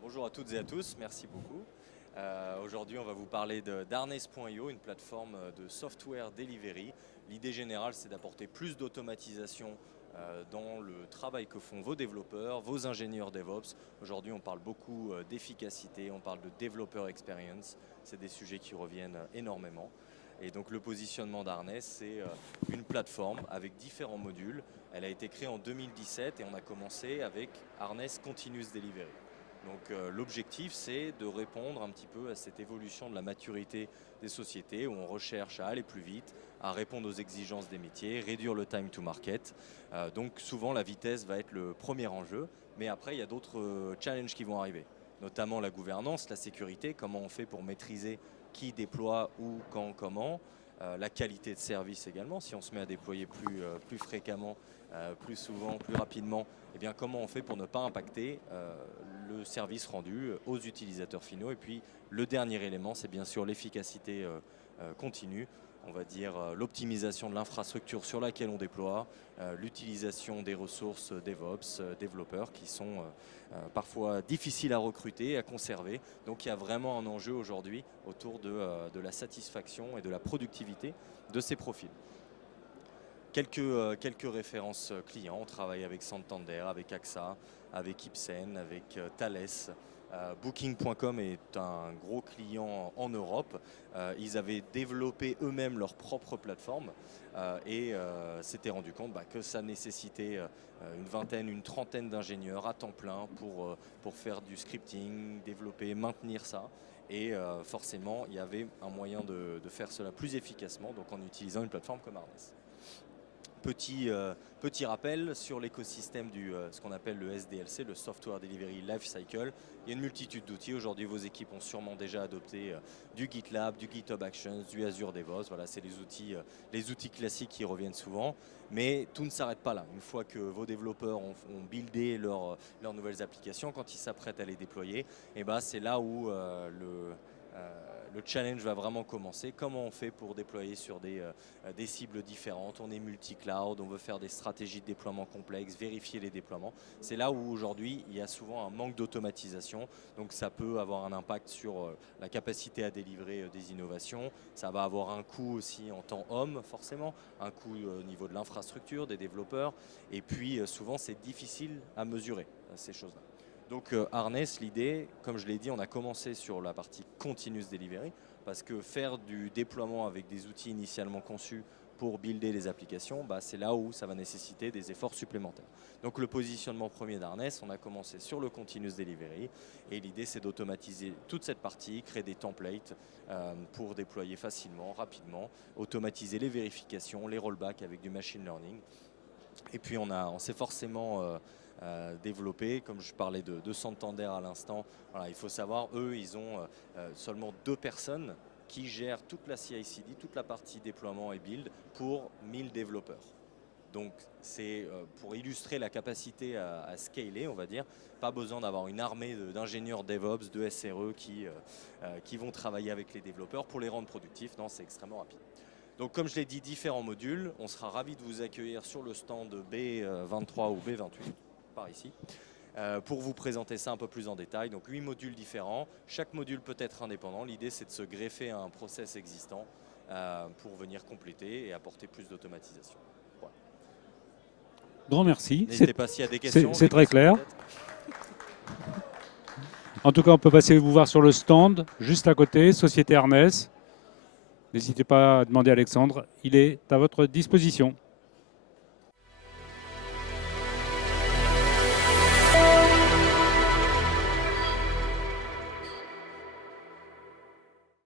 Bonjour à toutes et à tous, merci beaucoup. Aujourd'hui, on va vous parler d'Harness.io, une plateforme de software delivery. L'idée générale, c'est d'apporter plus d'automatisation dans le travail que font vos développeurs, vos ingénieurs DevOps. Aujourd'hui, on parle beaucoup d'efficacité, on parle de developer experience. C'est des sujets qui reviennent énormément. Et donc le positionnement d'Harness, c'est une plateforme avec différents modules. Elle a été créée en 2017 et on a commencé avec Harness Continuous Delivery. Donc l'objectif, c'est de répondre un petit peu à cette évolution de la maturité des sociétés où on recherche à aller plus vite, à répondre aux exigences des métiers, réduire le time to market. Donc souvent la vitesse va être le premier enjeu, mais après il y a d'autres challenges qui vont arriver, notamment la gouvernance, la sécurité, comment on fait pour maîtriser qui déploie, où, quand, comment. La qualité de service également, si on se met à déployer plus fréquemment, plus souvent, plus rapidement, eh bien, comment on fait pour ne pas impacter le service rendu aux utilisateurs finaux. Et puis le dernier élément, c'est bien sûr l'efficacité continue, on va dire l'optimisation de l'infrastructure sur laquelle on déploie, l'utilisation des ressources DevOps, développeurs qui sont parfois difficiles à recruter et à conserver. Donc il y a vraiment un enjeu aujourd'hui autour de la satisfaction et de la productivité de ces profils. Quelques références clients. On travaille avec Santander, avec AXA, avec Ipsen, avec Thales. Booking.com est un gros client en Europe. Ils avaient développé eux-mêmes leur propre plateforme et s'étaient rendu compte que ça nécessitait une vingtaine, une trentaine d'ingénieurs à temps plein pour faire du scripting, développer, maintenir ça. Et forcément, il y avait un moyen de faire cela plus efficacement, donc en utilisant une plateforme comme Harness. Petit rappel sur l'écosystème ce qu'on appelle le SDLC, le Software Delivery Lifecycle. Il y a une multitude d'outils. Aujourd'hui, vos équipes ont sûrement déjà adopté du GitLab, du GitHub Actions, du Azure DevOps. Voilà, c'est les outils classiques qui reviennent souvent. Mais tout ne s'arrête pas là. Une fois que vos développeurs ont buildé leurs nouvelles applications, quand ils s'apprêtent à les déployer, c'est là où le challenge va vraiment commencer. Comment on fait pour déployer sur des cibles différentes? On est multi-cloud, on veut faire des stratégies de déploiement complexes, vérifier les déploiements. C'est là où aujourd'hui, il y a souvent un manque d'automatisation. Donc ça peut avoir un impact sur la capacité à délivrer des innovations. Ça va avoir un coût aussi en temps homme, forcément. Un coût au niveau de l'infrastructure, des développeurs. Et puis souvent, c'est difficile à mesurer ces choses-là. Donc Harness, l'idée, comme je l'ai dit, on a commencé sur la partie Continuous Delivery parce que faire du déploiement avec des outils initialement conçus pour builder les applications, c'est là où ça va nécessiter des efforts supplémentaires. Donc le positionnement premier d'Harness, on a commencé sur le Continuous Delivery et l'idée c'est d'automatiser toute cette partie, créer des templates pour déployer facilement, rapidement, automatiser les vérifications, les rollbacks avec du machine learning. Et puis on s'est forcément développé, comme je parlais de Santander à l'instant. Voilà, il faut savoir, eux, ils ont seulement 2 personnes qui gèrent toute la CI/CD, toute la partie déploiement et build pour 1000 développeurs. Donc c'est pour illustrer la capacité à scaler, on va dire, pas besoin d'avoir une armée d'ingénieurs DevOps, de SRE qui vont travailler avec les développeurs pour les rendre productifs. Non, c'est extrêmement rapide. Donc comme je l'ai dit, différents modules. On sera ravis de vous accueillir sur le stand B23 ou B28, par ici, pour vous présenter ça un peu plus en détail. Donc 8 modules différents. Chaque module peut être indépendant. L'idée, c'est de se greffer à un process existant pour venir compléter et apporter plus d'automatisation. Voilà. Grand merci. N'hésitez pas s'il y a des questions. C'est très clair. En tout cas, on peut passer vous voir sur le stand, juste à côté, Société Harness. N'hésitez pas à demander à Alexandre, il est à votre disposition.